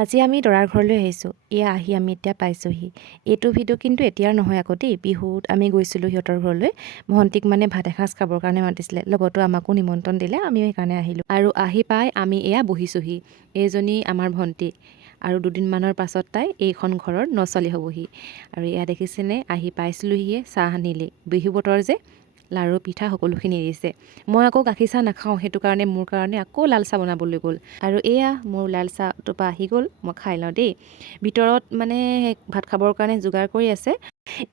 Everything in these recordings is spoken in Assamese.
আজি আমি দৰাৰ ঘৰলৈ আহিছোঁ। এয়া আহি আমি এতিয়া পাইছোঁহি। এইটো ভিডিঅ' কিন্তু এতিয়াৰ নহয় আকৌ দেই। বিহুত আমি গৈছিলোঁ সিহঁতৰ ঘৰলৈ। ভণ্টিক মানে ভাত এসাঁজ খাবৰ কাৰণে মাতিছিলে। লগতো আমাকো নিমন্ত্ৰণ দিলে, আমিও সেইকাৰণে আহিলোঁ। আৰু আহি পাই আমি এয়া বহিছোঁহি। এইজনী আমাৰ ভণ্টি। আৰু দুদিনমানৰ পাছত তাই এইখন ঘৰৰ নছোৱালী হ'বহি। আৰু এয়া দেখিছেনে, আহি পাইছিলোঁহিয়ে, চাহ আনিলে। বিহু বতৰ যে, লাৰু পিঠা সকলোখিনি দিছে। মই আকৌ গাখীৰ চাহ নাখাওঁ, সেইটো কাৰণে মোৰ কাৰণে আকৌ লাল চাহ বনাবলৈ গ'ল। আৰু এয়া মোৰ লাল চাহটোৰ পৰা আহি গ'ল, মই খাই লওঁ দেই। ভিতৰত মানে ভাত খাবৰ কাৰণে যোগাৰ কৰি আছে।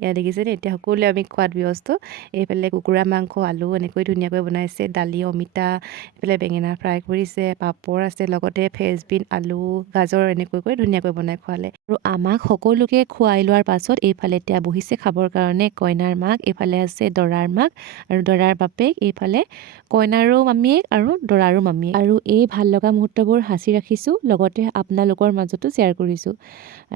এয়া দেখিছেনে, এতিয়া সকলোৱে আমি খোৱাত ব্যস্ত। এইফালে কুকুৰা মাংস, আলু এনেকৈ ধুনীয়াকৈ বনাইছে, দালি, অমিতা, এইফালে বেঙেনা ফ্ৰাই কৰিছে, পাপৰ আছে, লগতে ফ্ৰেঞ্চবিন, আলু, গাজৰ এনেকৈ কৰি ধুনীয়াকৈ বনাই খোৱালে। আৰু আমাক সকলোকে খুৱাই লোৱাৰ পাছত এইফালে এতিয়া বহিছে খাবৰ কাৰণে কইনাৰ মাক, এইফালে আছে দৰাৰ মাক আৰু দৰাৰ বাপেক, এইফালে কইনাৰো মামীয়েক আৰু দৰাৰো মামীয়েক। আৰু এই ভাল লগা মুহূৰ্তবোৰ সাঁচি ৰাখিছোঁ, লগতে আপোনালোকৰ মাজতো শ্বেয়াৰ কৰিছোঁ।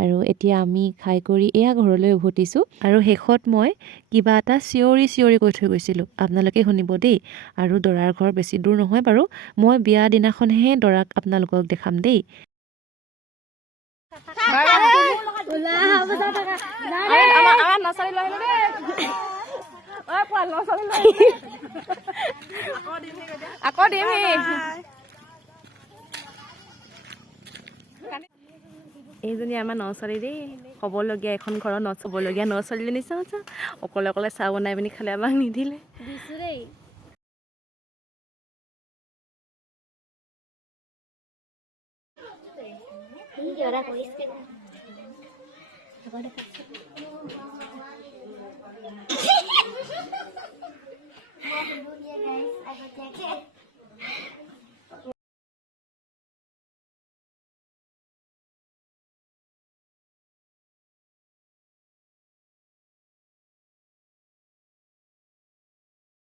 আৰু এতিয়া আমি খাই কৰি এয়া ঘৰলৈ উভতিছোঁ। আৰু শেষত মই কিবা এটা চিঞৰি কৈ থৈ গৈছিলোঁ, আপোনালোকে শুনিব দেই। আৰু দৰাৰ ঘৰ বেছি দূৰ নহয় বাৰু, মই বিয়া দিনাখনহে দৰাক আপোনালোকক দেখাম দেই। এইজনী আমাৰ নছোৱালী দেই, হ'বলগীয়া এখন ঘৰত হ'বলগীয়া নছোৱালীজনী। চাওঁ অকলে চাহ বনাই পিনি খালে, আমাক নিদিলে। দেই।